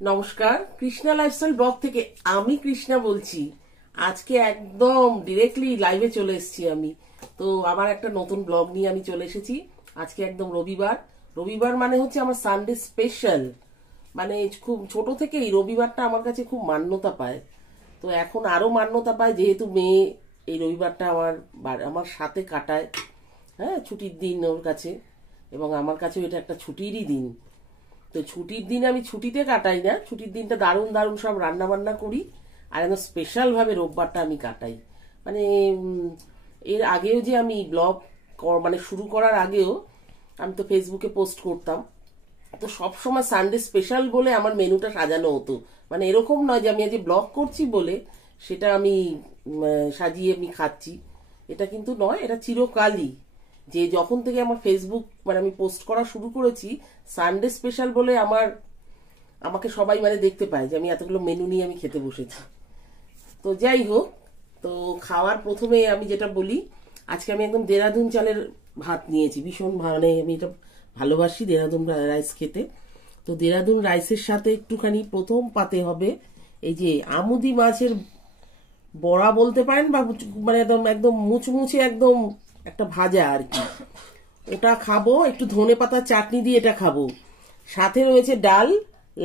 নমস্কার, Krishna lifestyle blog থেকে আমি কৃষ্ণা বলছি। আজকে একদম ডিরেক্টলি লাইভে চলে এসেছি আমি। তো আমার একটা নতুন ব্লগ নিয়ে আমি চলে এসেছি। আজকে একদম রবিবার। রবিবার মানে হচ্ছে আমার সানডে স্পেশাল। মানে খুব ছোট থেকেই রবিবারটা আমার কাছে খুব মান্যতা পায়। তো এখন আরো মান্যতা পায় যেহেতু মেয়ে এই রবিবারটা আমার সাথে কাটায়। হ্যাঁ, ছুটির দিন ওর কাছে, এবং আমার কাছেও এটা একটা ছুটিরই দিন। তো ছুটির দিন আমি ছুটিতে কাটাই না, ছুটির দিনটা দারুণ দারুণ সব রান্না বান্না করি, আর একদম স্পেশাল ভাবে রোববারটা আমি কাটাই। মানে এর আগেও যে আমি ব্লগ মানে শুরু করার আগেও আমি তো ফেসবুকে পোস্ট করতাম। তো সবসময় সানডে স্পেশাল বলে আমার মেনুটা সাজানো হতো। মানে এরকম নয় যে আমি আজ ব্লগ করছি বলে সেটা আমি সাজিয়ে আমি খাচ্ছি, এটা কিন্তু নয়। এটা চিরকালই, যে যখন থেকে আমার ফেসবুক মানে আমি পোস্ট করা শুরু করেছি সানডে স্পেশাল বলে আমাকে সবাই মানে দেখতে পায় যে আমি এতগুলো মেনু নিয়ে আমি খেতে বসেছি। তো যাই হোক, তো খাওয়ার প্রথমে আমি যেটা বলি, আজকে আমি একদম দেরাদুন চালের ভাত নিয়েছি। ভীষণ মানে আমি এটা ভালোবাসি দেরাদুন রাইস খেতে। তো দেরাদুন রাইসের সাথে একটুখানি প্রথম পাতে হবে এই যে আমুদি মাছের বড়া বলতে পারেন, বা মানে একদম একদম মুচমুচে একদম একটা ভাজা আর কি। ওটা খাবো, একটু ধনে পাতা চাটনি দিয়ে এটা খাবো। সাথে রয়েছে ডাল,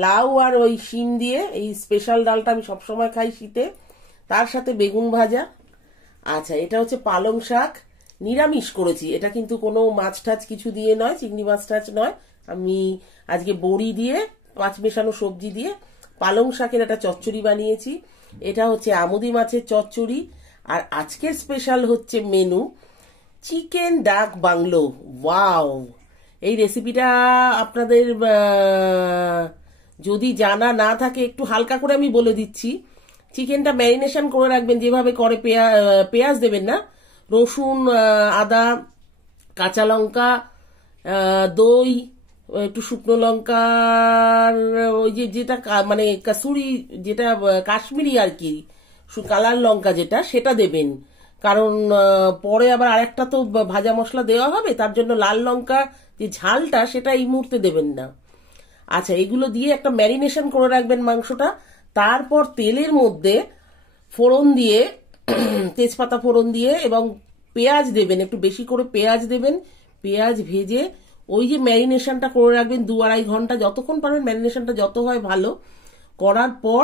লাউ আর ওই শিম দিয়ে, এই স্পেশাল ডালটা আমি সবসময় খাই শীতে। তার সাথে বেগুন ভাজা। আচ্ছা, এটা হচ্ছে পালং শাক, নিরামিষ করেছি। এটা কিন্তু কোনো মাছ টাছ কিছু দিয়ে নয়, চিংড়ি মাছ টাছ নয়। আমি আজকে বড়ি দিয়ে, পাঁচ মেশানো সবজি দিয়ে পালং শাকের একটা চচ্চড়ি বানিয়েছি। এটা হচ্ছে আমুদি মাছের চচ্চড়ি। আর আজকের স্পেশাল হচ্ছে মেনু চিকেন ডাক বাংলো। ওয়াও! এই রেসিপিটা আপনাদের যদি জানা না থাকে একটু হালকা করে আমি বলে দিচ্ছি। চিকেনটা ম্যারিনেশন করে রাখবেন যেভাবে করে। পেঁয়াজ দেবেন না, রসুন, আদা, কাঁচা লঙ্কা, দই, একটু শুকনো লঙ্কার ওই যে যেটা মানে কাসুরি, যেটা কাশ্মীরি আর কি, কালার লঙ্কা যেটা, সেটা দেবেন। কারণ পরে আবার আরেকটা তো ভাজা মশলা দেওয়া হবে, তার জন্য লাল লঙ্কা যে ঝালটা সেটা এই মুহূর্তে দেবেন না। আচ্ছা, এগুলো দিয়ে একটা ম্যারিনেশন করে রাখবেন মাংসটা। তারপর তেলের মধ্যে ফোড়ন দিয়ে তেজপাতা ফোড়ন দিয়ে এবং পেঁয়াজ দেবেন, একটু বেশি করে পেঁয়াজ দেবেন। পেঁয়াজ ভেজে ওই যে ম্যারিনেশনটা করে রাখবেন 2-2.5 ঘন্টা, যতক্ষণ পারবেন ম্যারিনেশনটা যত হয় ভালো। করার পর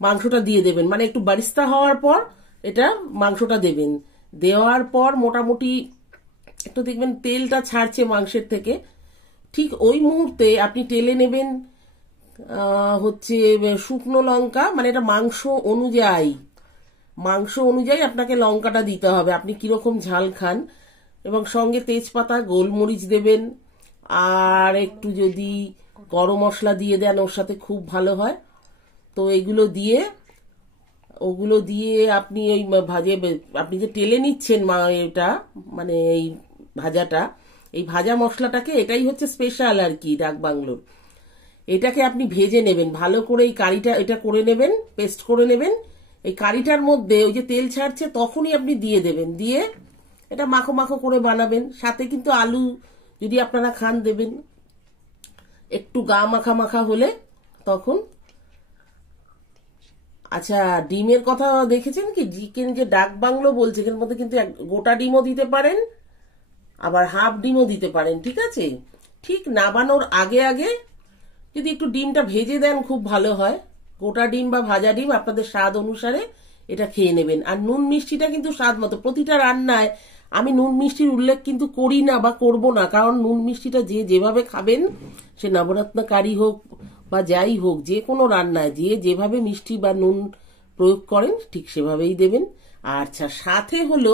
মাংসটা দিয়ে দেবেন, মানে একটু বারিস্তা হওয়ার পর এটা মাংসটা দেবেন। দেওয়ার পর মোটামুটি একটু দেখবেন তেলটা ছাড়ছে মাংসের থেকে। ঠিক ওই মুহূর্তে আপনি টেলে নেবেন হচ্ছে শুকনো লঙ্কা, মানে এটা মাংস অনুযায়ী আপনাকে লঙ্কাটা দিতে হবে, আপনি কিরকম ঝাল খান। এবং সঙ্গে তেজপাতা, গোলমরিচ দেবেন। আর একটু যদি গরম মশলা দিয়ে দেন ওর সাথে খুব ভালো হয়। তো ওগুলো দিয়ে আপনি ওই আপনি যে টেলে নিচ্ছেন এটা, মানে এই ভাজাটা, এই ভাজা মশলাটাকে, এটাই হচ্ছে স্পেশাল আর কি ডাক বাংলোর। এটাকে আপনি ভেজে নেবেন ভালো করে, এই কারিটা এটা করে নেবেন, পেস্ট করে নেবেন। এই কারিটার মধ্যে ওই যে তেল ছাড়ছে তখনই আপনি দিয়ে দেবেন, দিয়ে এটা মাখো মাখো করে বানাবেন। সাথে কিন্তু আলু যদি আপনারা খান দেবেন, একটু গা মাখা মাখা হলে তখন। আচ্ছা, ডিমের কথা দেখেছেন কি? চিকেন যে ডাক বাংলো বলছে, এর মধ্যে কিন্তু গোটা ডিমও দিতে পারেন, আবার হাফ ডিমও দিতে পারেন। ঠিক আছে, ঠিক নাবানোর আগে আগে যদি একটু ডিমটা ভেজে দেন খুব ভালো হয়। গোটা ডিম বা ভাজা ডিম আপনাদের স্বাদ অনুসারে এটা খেয়ে নেবেন। আর নুন মিষ্টিটা কিন্তু স্বাদ মতো। প্রতিটা রান্নায় আমি নুন মিষ্টির উল্লেখ কিন্তু করি না বা করব না, কারণ নুন মিষ্টিটা যে যেভাবে খাবেন, সে নবরত্ন কারি হোক বা যাই হোক, যে কোনো রান্নায় যে যেভাবে মিষ্টি বা নুন প্রয়োগ করেন ঠিক সেভাবেই দেবেন। আচ্ছা, সাথে হলো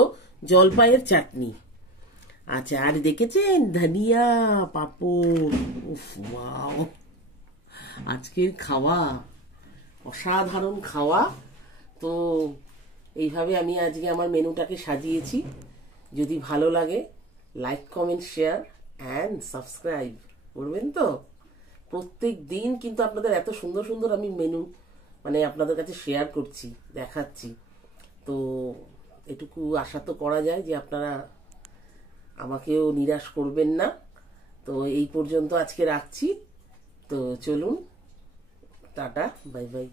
জলপাইয়ের চাটনি। আচ্ছা, আর দেখেছেন ধনিয়া পাপড়। উফ, ওয়াও! আজকের খাওয়া অসাধারণ খাওয়া। তো এইভাবে আমি আজকে আমার মেনুটাকে সাজিয়েছি। যদি ভালো লাগে like, comment, share and subscribe করবেন তো। প্রত্যেক দিন কিন্তু আপনাদের এত সুন্দর সুন্দর আমি মেনু মানে আপনাদের কাছে শেয়ার করছি, দেখাচ্ছি। তো এটুকু আশা তো করা যায় যে আপনারা আমাকেও নিরাশ করবেন না। তো এই পর্যন্ত আজকে রাখছি। তো চলুন, টাটা, বাই বাই।